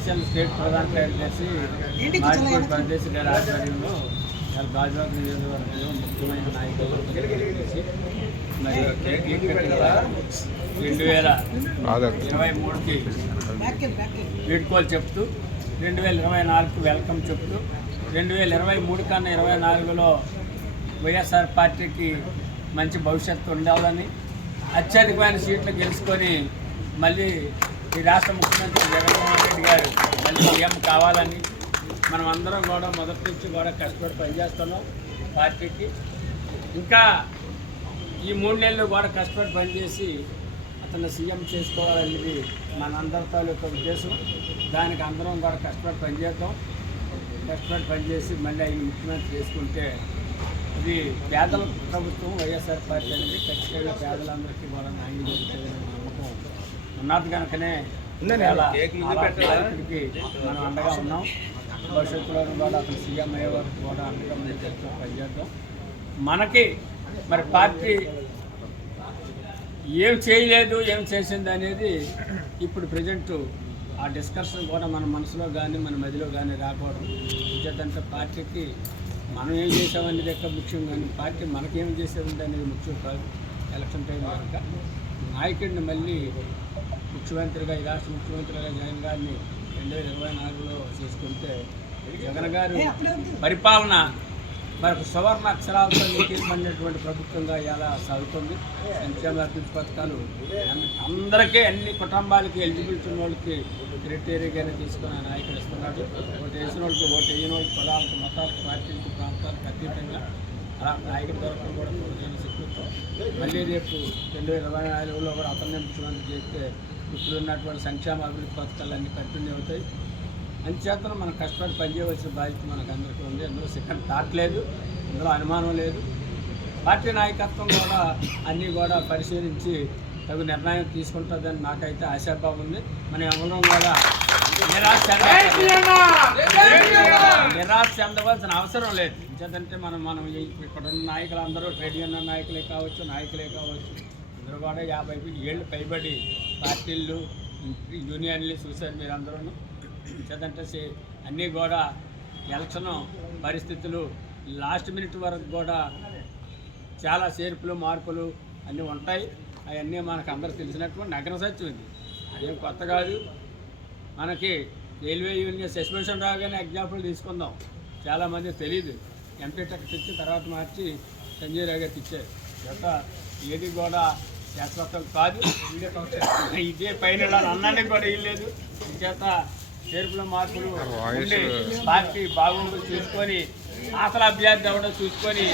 బీసీఎల్ state ప్రధాన కార్యదర్శి మాజిపూడి ప్రదేశ్ గారి ఆధ్వర్యంలో గాజువాక నియోజకవర్గంలో ముఖ్యమైన నాయకులు మరి కేక్ రెండు వేల ఇరవై మూడుకి వీడ్కోలు చెప్తూ రెండు వేల ఇరవై నాలుగుకి వెల్కమ్ చెప్తూ రెండు వేల ఇరవై మూడు కన్నా ఇరవై నాలుగులో వైఎస్ఆర్ పార్టీకి మంచి భవిష్యత్తు ఉండాలని అత్యధికమైన సీట్లు గెలుచుకొని మళ్ళీ ఈ రాష్ట్ర ముఖ్యమంత్రి జగన్మోహన్ రెడ్డి గారు మళ్ళీ సీఎం కావాలని మనం అందరం కూడా మొదటి నుంచి కూడా కష్టపడి పనిచేస్తున్నాం పార్టీకి. ఇంకా ఈ మూడు నెలలు కూడా కష్టపడి పనిచేసి అతను సీఎం చేసుకోవాలనేది మనందరి తాలూకా ఉద్దేశం. దానికి అందరం కూడా కష్టపడి పనిచేద్దాం. కష్టపడి పనిచేసి మళ్ళీ ఆయన ముఖ్యమంత్రి చేసుకుంటే ఇది పేదల ప్రభుత్వం వైఎస్ఆర్ పార్టీ అనేది ఖచ్చితంగా పేదలందరికీ కూడా న్యాయం ఉన్నది. కనుకనే నాయకుడికి మనం అండగా ఉన్నాం. భవిష్యత్తులో కూడా అతను సీఎం అయ్యే వరకు కూడా అండగా మనం చేస్తాం పనిచేద్దాం మనకి మరి పార్టీ ఏం చేయలేదు ఏం చేసింది అనేది ఇప్పుడు ప్రజెంట్ ఆ డిస్కషన్ కూడా మన మనసులో కానీ మన మదిలో కానీ రాకూడదు. ఇంకేదంటే పార్టీకి మనం ఏం చేసామనేది ఎక్కడ ముఖ్యం కానీ పార్టీ మనకేం చేసేది అనేది ముఖ్యం కాదు. ఎలక్షన్ టైం కనుక నాయకుడిని మళ్ళీ ముఖ్యమంత్రిగా ఈ రాష్ట్ర ముఖ్యమంత్రిగా జగన్ గారిని రెండు వేల ఇరవై నాలుగులో చేసుకుంటే జగన్ గారు పరిపాలన మనకు సువర్ణ అక్షరాలతో తీర్పడినటువంటి ప్రభుత్వంగా ఇలా సాగుతుంది. సంక్షేమ అభివృద్ధి పథకాలు అందరికీ అన్ని కుటుంబాలకి ఎలిజిబిలిటీ ఉన్న వాళ్ళకి క్రైటీరియాగానే తీసుకుని ఆయన నాయకుడు ఇస్తున్నాడు. ఓటు వేసిన వాళ్ళకి ఓటు వేయని వాళ్ళకి కులాలకు మతాలకు పార్టీలకు ప్రాంతాలకు అతీతంగా అలా నాయకుడి దొరకడం కూడా సిక్కుతాం మళ్ళీ రేపు రెండు వేల ఇరవై నాలుగులో కూడా అతన్నే ముఖ్యమంత్రి చేస్తే ఇప్పుడు ఉన్నటువంటి సంక్షేమ అభివృద్ధి పథకాలు అన్నీ కంటిన్యూ అవుతాయి. అంచేతను మనం కష్టపడి పనిచేయవలసిన బాధ్యత మనకు అందరికీ ఉంది. అందులో సెకండ్ థాట్ లేదు అందులో అనుమానం లేదు. పార్టీ నాయకత్వం కూడా అన్నీ కూడా పరిశీలించి తగు నిర్ణయం తీసుకుంటుందని నాకైతే ఆశాభావం ఉంది. మనం ఎవరం కూడా నిరాశ నిరాశ చెందవలసిన అవసరం లేదు. ఎందుకంటే మనం మనం ఇక్కడ ఉన్న నాయకులు అందరూ ట్రేడ్ యూనియన్ నాయకులే కావచ్చు నాయకులే కావచ్చు. అందరూ కూడా యాభై ఏళ్ళు పైబడి పార్టీలు యూనియన్లు చూశారు మీరు అందరూ చదంటే అన్నీ కూడా ఎలక్షన్ పరిస్థితులు లాస్ట్ మినిట్ వరకు కూడా చాలా చేర్పులు మార్పులు అన్నీ ఉంటాయి. అవన్నీ మనకు అందరూ తెలిసినటువంటి నగర సత్యం అదేం కొత్త కాదు. మనకి రైల్వే యూనియన్ సస్పెన్షన్ రాగానే ఎగ్జాంపుల్ తీసుకుందాం. చాలామంది తెలియదు ఎంపీ టికెట్ ఇచ్చి తర్వాత మార్చి సంజయ్ రావు గారికి ఇచ్చారు. గత ఏది కూడా శాశ్వతం కాదు ఇదే పైన అన్నానికి కూడా ఇల్లేదు చేత చేర్పుల మార్పులు ఉండి పార్టీ బాగుండు చూసుకొని అసలు అభ్యర్థి ఎవడో చూసుకొని